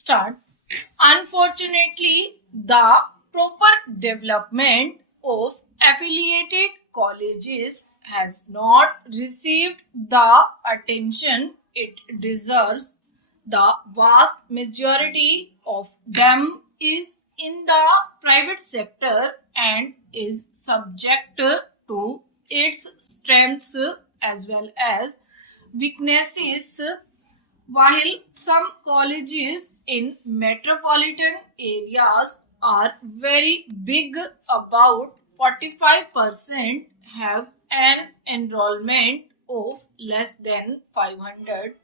Start. Unfortunately, the proper development of affiliated colleges has not received the attention it deserves. The vast majority of them is in the private sector and is subject to its strengths as well as weaknesses. While some colleges in metropolitan areas are very big, about 45% have an enrollment of less than 500.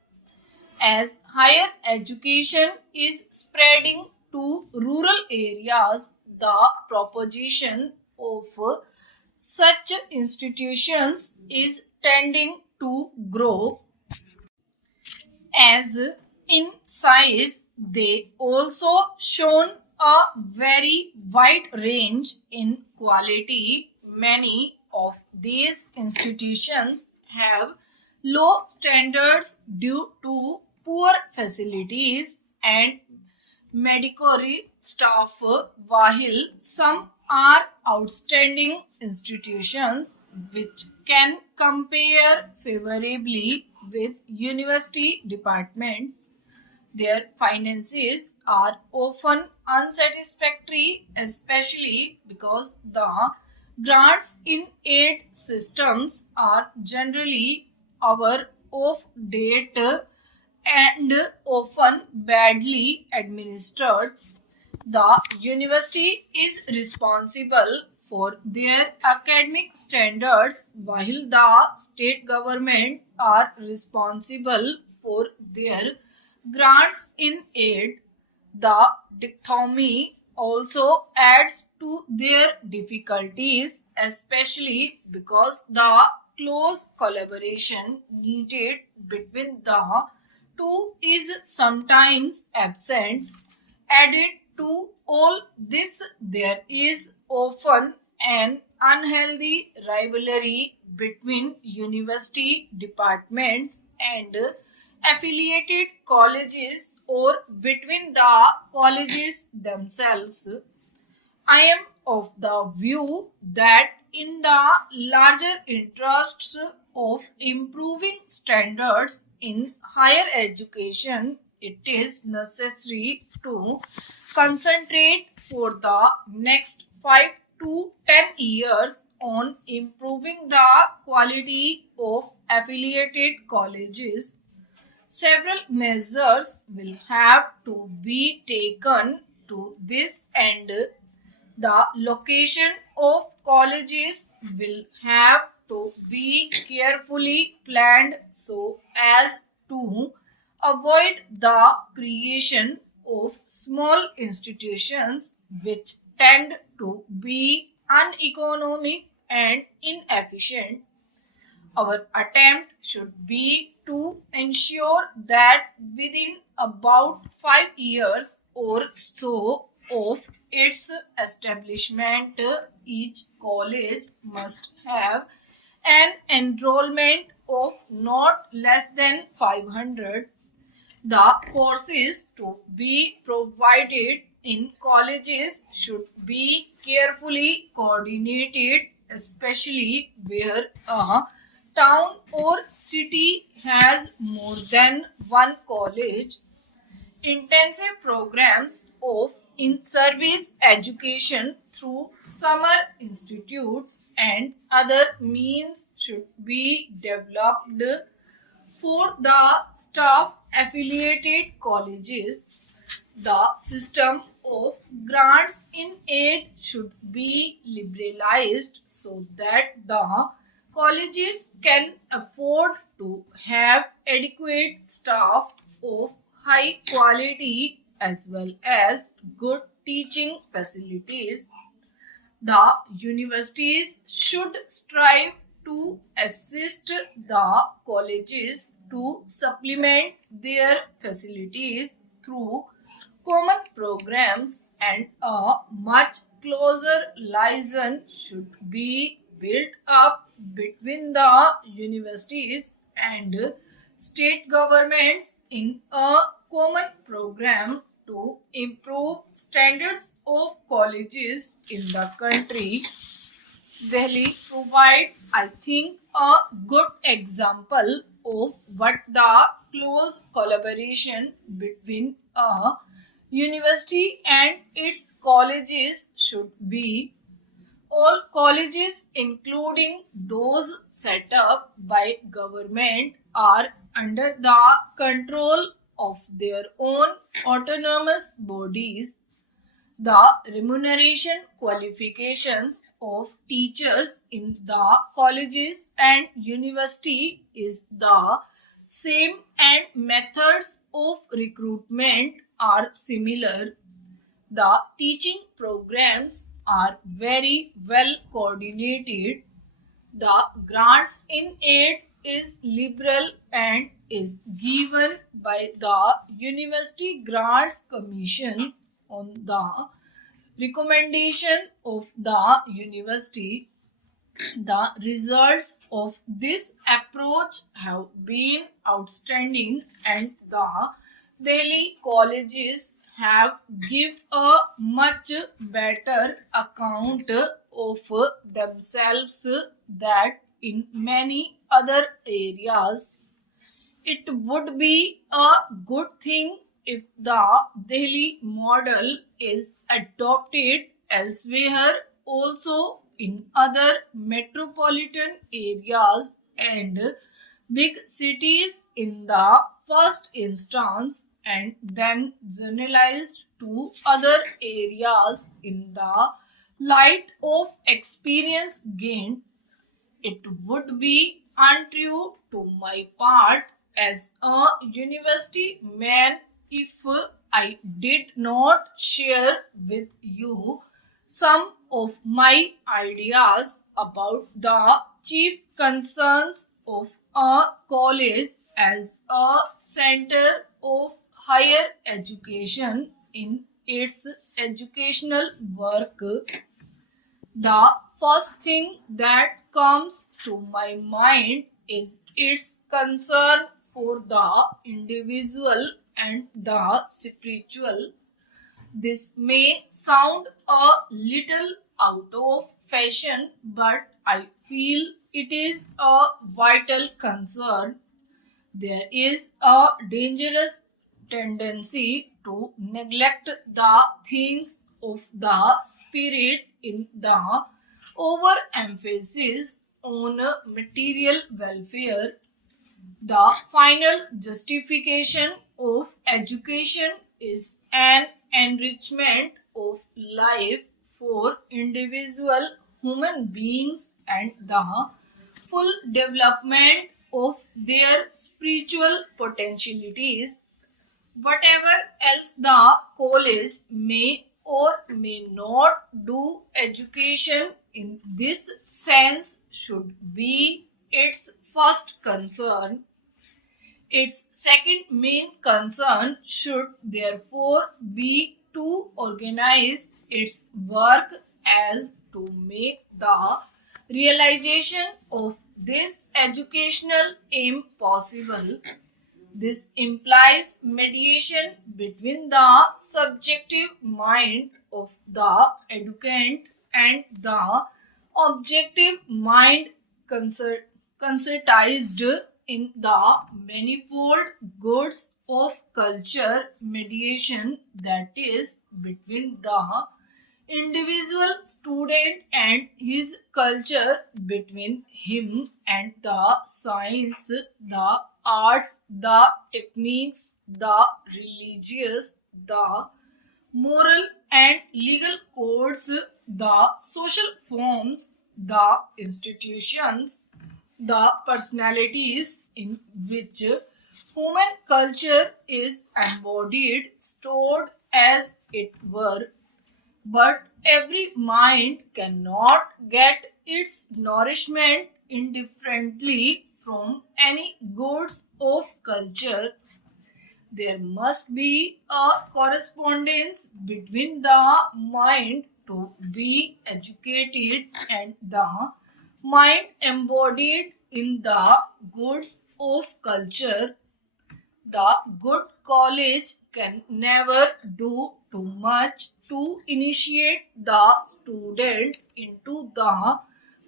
As higher education is spreading to rural areas, the proposition of such institutions is tending to grow. As in size, they also shown a very wide range in quality. Many of these institutions have low standards due to poor facilities and medical staff, while some are outstanding institutions which can compare favorably with university departments. Their finances are often unsatisfactory, especially because the grants in aid systems are generally out of date and often badly administered. The university is responsible for their academic standards, while the state government are responsible for their grants in aid. The dichotomy also adds to their difficulties, especially because the close collaboration needed between the two is sometimes absent. Added to all this, there is often an unhealthy rivalry between university departments and affiliated colleges or between the colleges themselves. I am of the view that in the larger interests of improving standards in higher education, it is necessary to concentrate for the next 5 to 10 years on improving the quality of affiliated colleges. Several measures will have to be taken to this end. The location of colleges will have to be carefully planned so as to avoid the creation of small institutions which tend to be uneconomic and inefficient. Our attempt should be to ensure that within about 5 years or so of its establishment, each college must have an enrollment of not less than 500. The courses to be provided in colleges should be carefully coordinated, especially where a town or city has more than one college. Intensive programs of in-service education through summer institutes and other means should be developed for the staff affiliated colleges. The system of grants in aid should be liberalized so that the colleges can afford to have adequate staff of high quality as well as good teaching facilities. The universities should strive to assist the colleges to supplement their facilities through common programs, and a much closer liaison should be built up between the universities and state governments in a common program to improve standards of colleges in the country, Delhi provide, I think, a good example of what the close collaboration between a university and its colleges should be. All colleges, including those set up by government, are under the control of their own autonomous bodies. The remuneration qualifications of teachers in the colleges and university is the same, and methods of recruitment are similar. The teaching programs are very well coordinated. The grants in aid is liberal and is given by the University Grants Commission on the recommendation of the university. The results of this approach have been outstanding, and the Delhi colleges have give a much better account of themselves than in many other areas. It would be a good thing if the Delhi model is adopted elsewhere, also in other metropolitan areas and big cities in the first instance, and then generalized to other areas in the light of experience gained. It would be untrue to my part as a university man if I did not share with you some of my ideas about the chief concerns of a college as a center of higher education in its educational work. The first thing that comes to my mind is its concern for the individual and the spiritual. This may sound a little out of fashion, but I feel it is a vital concern. There is a dangerous tendency to neglect the things of the spirit in the overemphasis on material welfare. The final justification of education is an enrichment of life for individual human beings and the full development of their spiritual potentialities. Whatever else the college may or may not do, education in this sense should be its first concern. Its second main concern should therefore be to organize its work as to make the realization of this educational aim possible. This implies mediation between the subjective mind of the educand and the objective mind concertized in the manifold goods of culture, mediation that is between the individual student and his culture, between him and the science, the arts, the techniques, the religious, the moral and legal codes, the social forms, the institutions, the personalities in which human culture is embodied, stored as it were. But every mind cannot get its nourishment indifferently from any goods of culture. There must be a correspondence between the mind to be educated and the mind embodied in the goods of culture. the good college can never do too much to initiate the student into the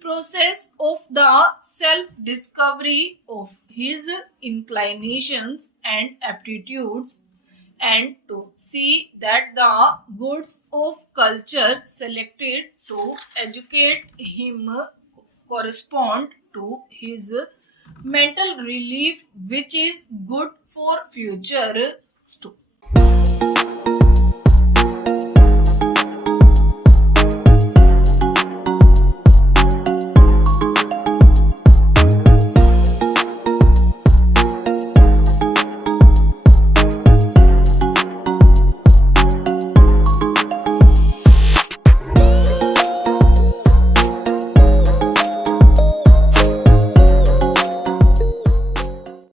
process of the self-discovery of his inclinations and aptitudes, and to see that the goods of culture selected to educate him correspond to his mental relief, which is good for future